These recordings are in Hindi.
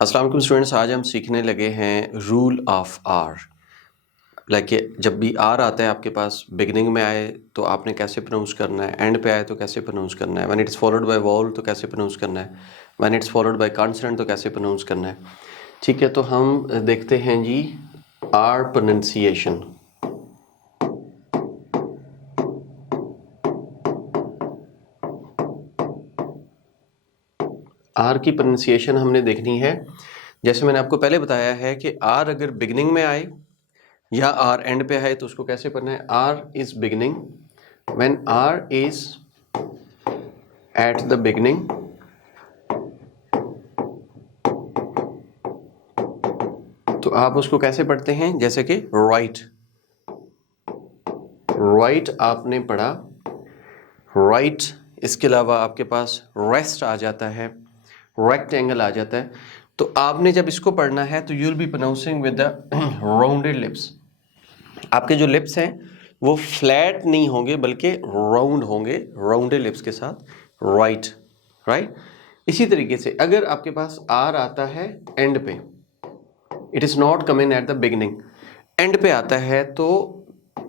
अस्सलाम वालेकुम स्टूडेंट्स, आज हम सीखने लगे हैं रूल ऑफ आर। लाइक जब भी आर आता है आपके पास, बिगिनिंग में आए तो आपने कैसे प्रोनाउंस करना है, एंड पे आए तो कैसे प्रोनाउंस करना है, when it's followed by wall तो कैसे प्रोनाउंस करना है, when it's followed by consonant तो कैसे प्रोनाउंस करना है। ठीक है, तो हम देखते हैं जी आर प्रोनाउंसिएशन। आर की प्रोनाउंसिएशन हमने देखनी है। जैसे मैंने आपको पहले बताया है कि आर अगर बिगिनिंग में आए या आर एंड पे आए तो उसको कैसे पढ़ना है। R is beginning, when R is at the beginning तो आप उसको कैसे पढ़ते हैं, जैसे कि राइट। राइट आपने पढ़ा, राइट। इसके अलावा आपके पास रेस्ट आ जाता है, रेक्टेंगल आ जाता है। तो आपने जब इसको पढ़ना है तो you will be pronouncing with the rounded lips. आपके जो लिप्स हैं वो फ्लैट नहीं होंगे बल्कि राउंड होंगे, राउंडेड लिप्स के साथ। Right, right. इसी तरीके से अगर आपके पास आर आता है एंड पे, it is not coming at the beginning, and पे आता है तो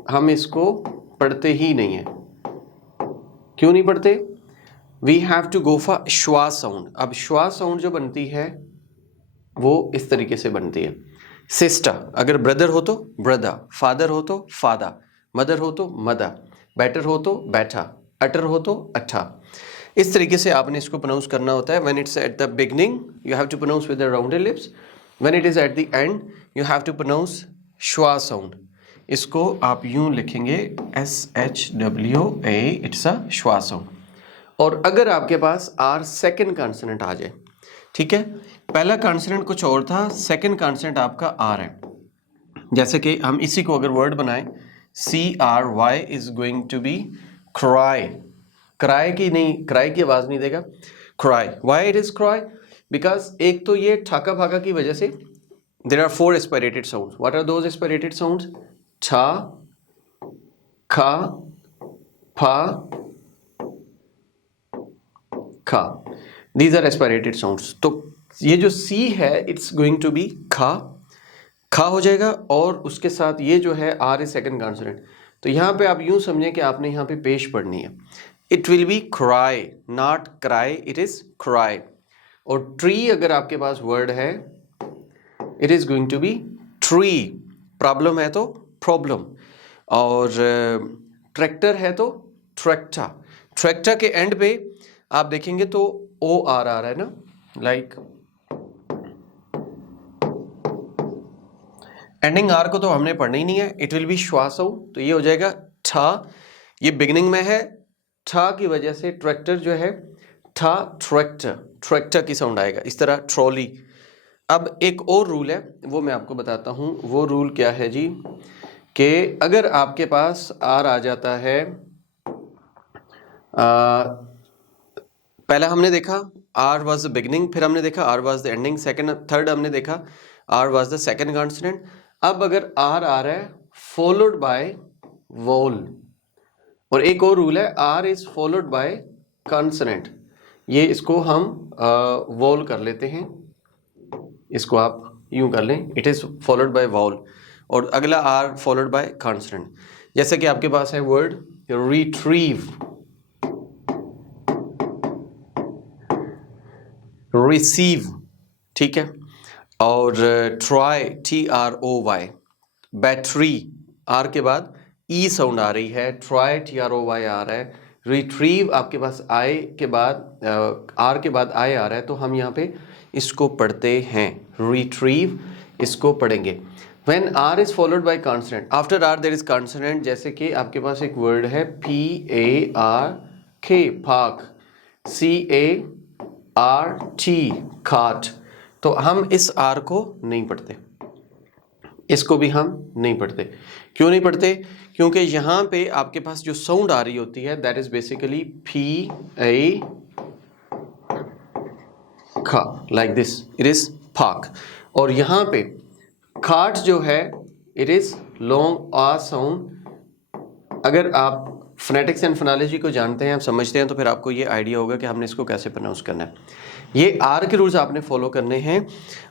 हम इसको पढ़ते ही नहीं है। क्यों नहीं पढ़ते? We have to go for schwa sound. अब श्वा साउंड जो बनती है वो इस तरीके से बनती है। सिस्टर, अगर ब्रदर हो तो ब्रदर, फादर हो तो फादर, मदर हो तो मदर, बैटर हो तो बैठा, अटर हो तो अट्ठा। इस तरीके से आपने इसको प्रोनाउंस करना होता है। When it's at the beginning you have to pronounce with the rounded lips, when it is at the end you have to pronounce schwa sound. इसको आप यूं लिखेंगे SHWA, it's a schwa sound. और अगर आपके पास आर सेकंड कॉन्सोनेंट आ जाए, ठीक है, पहला कॉन्सोनेंट कुछ और था, सेकंड कॉन्सोनेंट आपका आर है। जैसे कि हम इसी को अगर वर्ड बनाएं, CRY is going to be cry. Cry की नहीं, क्राई की आवाज नहीं देगा, cry. Why it is cry? Because एक तो ये ठाका फाका की वजह से there are 4 aspirated sounds. What are those aspirated sounds? छा, खा, फा, खा। These are aspirated sounds. तो ये जो सी है इट्स गोइंग टू बी खा, खा हो जाएगा, और उसके साथ ये जो है आर इज सेकंड कॉन्सोनेंट। तो यहाँ पे आप यूं समझें कि आपने यहाँ पे पेश पढ़नी है। It will be cry, not cry, it is cry. और ट्री अगर आपके पास वर्ड है it is going to be tree. Problem है तो प्रॉब्लम, और ट्रैक्टर है तो ट्रैक्टा। ट्रैक्टा के एंड पे आप देखेंगे तो OR आ रहा है ना, लाइक एंडिंग आर को तो हमने पढ़ना ही नहीं है। इट विल बी श्वासौ, तो ये हो जाएगा ठा। ये बिगिनिंग में है, ठा की वजह से ट्रैक्टर जो है ठा, ट्रैक्टर, ट्रैक्टर की साउंड आएगा। इस तरह ट्रॉली। अब एक और रूल है वो मैं आपको बताता हूँ। वो रूल क्या है जी, कि अगर आपके पास आर आ जाता है, पहला हमने देखा आर वॉज द बिगिनिंग, फिर हमने देखा R was the ending, second third हमने देखा R was the second consonant. अब अगर आर आ रहा है फॉलोड बाय वोल, और एक और रूल है R is followed by consonant, ये इसको हम वोल कर लेते हैं। इसको आप यूं कर लें, इट इज फॉलोड बाय वोल, और अगला आर फॉलोड बाय कॉन्सोनेंट। जैसे कि आपके पास है वर्ड रिट्रीव, रिसीव, ठीक है, और ट्राई, TROY, बैटरी, आर के बाद ई साउंड आ रही है, ट्राई TROY आ रहा है। रिट्रीव आपके पास आई के बाद आर के बाद आई आ रहा है, तो हम यहाँ पे इसको पढ़ते हैं रिट्रीव, इसको पढ़ेंगे। When R is followed by consonant, after R there is consonant. जैसे कि आपके पास एक वर्ड है PARK, पाक, CART, खाट। तो हम इस आर को नहीं पढ़ते, इसको भी हम नहीं पढ़ते। क्यों नहीं पढ़ते? क्योंकि यहाँ पे आपके पास जो साउंड आ रही होती है दैट इज बेसिकली PA खा, लाइक दिस, इट इज पाक। और यहाँ पे खाट जो है इट इज लॉन्ग आ साउंड। अगर आप फोनेटिक्स एंड फोनोलॉजी को जानते हैं, आप समझते हैं, तो फिर आपको ये आइडिया होगा कि हमने इसको कैसे प्रोनाउंस करना है। ये आर के रूल्स आपने फॉलो करने हैं।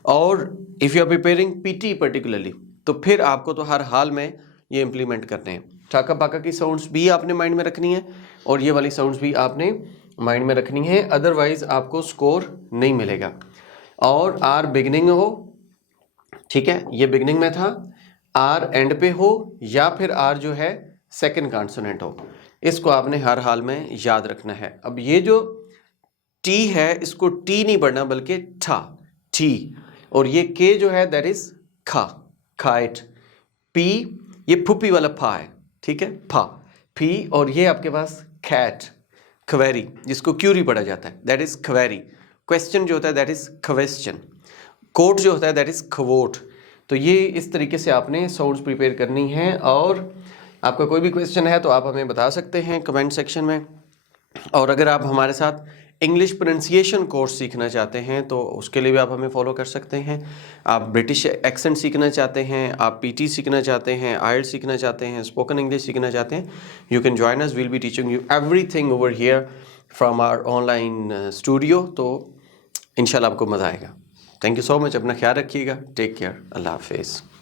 और if you are preparing PT particularly, तो फिर आपको तो हर हाल में ये इम्प्लीमेंट करने हैं। ठाका पाका की साउंड्स भी आपने माइंड में रखनी है और ये वाली साउंड्स भी आपने माइंड में रखनी है, अदरवाइज आपको स्कोर नहीं मिलेगा। और आर बिगिनिंग हो, ठीक है, ये बिगिनिंग में था, आर एंड पे हो, या फिर आर जो है सेकंड कॉन्सोनेंट हो, इसको आपने हर हाल में याद रखना है। अब ये जो टी है, इसको टी नहीं पढ़ना बल्कि ठा, टी। और ये के जो है दैट इज खा, खाइट। पी ये फुपी वाला फा है, ठीक है, फा, फी। और ये आपके पास खैट, खवेरी, जिसको क्यूरी पढ़ा जाता है, दैट इज खवेरी। क्वेश्चन जो होता है दैट इज क्वेश्चन। कोट जो होता है दैट इज खवोट। तो ये इस तरीके से आपने साउंड्स प्रिपेयर करनी है। और आपका कोई भी क्वेश्चन है तो आप हमें बता सकते हैं कमेंट सेक्शन में। और अगर आप हमारे साथ इंग्लिश प्रोनाउंसिएशन कोर्स सीखना चाहते हैं तो उसके लिए भी आप हमें फॉलो कर सकते हैं। आप ब्रिटिश एक्सेंट सीखना चाहते हैं, आप पीटी सीखना चाहते हैं, आइल्ट सीखना चाहते हैं, स्पोकन इंग्लिश सीखना चाहते हैं, you can join us, we'll be teaching you everything over here from our online studio. तो इंशाल्लाह आपको मज़ा आएगा। थैंक यू सो मच, अपना ख्याल रखिएगा, टेक केयर, अल्लाह हाफिज़।